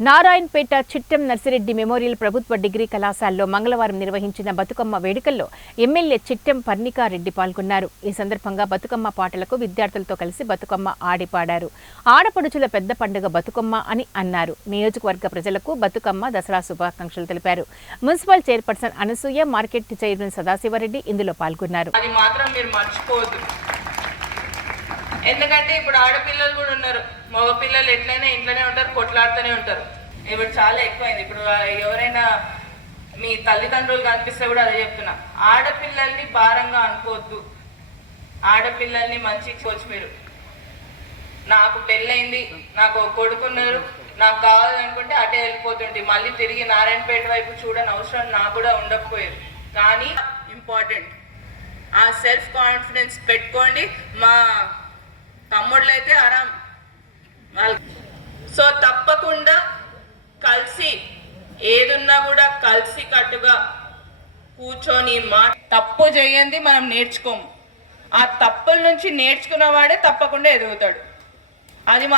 Narayanpet Chittem Narsireddy memorial ప్రభుత్వ degree కళాశాలలో మంగళవారం నిర్వహించిన బతుకమ్మ వేడుకల్లో ఎమ్మెల్యే చిట్టెం పర్ణికారెడ్డి పాల్గొన్నారు. ఈ సందర్భంగా బతుకమ్మ పాటలకు విద్యార్థులతో కలిసి బతుకమ్మ ఆడిపాడారు. ఆడపడుచుల పెద్ద పండుగ బతుకమ్మ అని అన్నారు. నియోజకవర్గ ప్రజలకు బతుకమ్మ దసరా శుభాకాంక్షలు తెలిపారు. Municipal chairperson Anasuya, market chairman Sadashiva Reddy ఇందులో పాల్గొన్నారు. ఎందుకంటే ఇప్పుడు ఆడపిల్లలు కూడా ఉన్నారు, మగ పిల్లలు ఎట్లయినా ఇంట్లోనే ఉంటారు, కొట్లాడుతూనే ఉంటారు. ఇప్పుడు చాలా ఎక్కువైంది. ఇప్పుడు ఎవరైనా మీ తల్లిదండ్రులు కనిపిస్తే కూడా అదే చెప్తున్నా, ఆడపిల్లల్ని భారంగా అనుకోవద్దు, ఆడపిల్లల్ని మంచిగా వచ్చి మీరు నాకు పెళ్ళైంది, నాకు కొడుకున్నారు, నాకు కావాలనుకుంటే అటే వెళ్ళిపోతుంటే మళ్ళీ తిరిగి నారాయణపేట వైపు చూడని అవసరం నాకు కూడా ఉండకపోయేది. కానీ ఇంపార్టెంట్ ఆ సెల్ఫ్ కాన్ఫిడెన్స్ పెట్టుకోండి. మా తమ్ముళ్ళైతే ఆరాం. సో తప్పకుండా కలిసి ఏదున్నా కూడా కలిసి కట్టుగా కూర్చొని తప్పు చేయండి, మనం నేర్చుకోము. ఆ తప్పుల నుంచి నేర్చుకున్న వాడే తప్పకుండా ఎదుగుతాడు. అది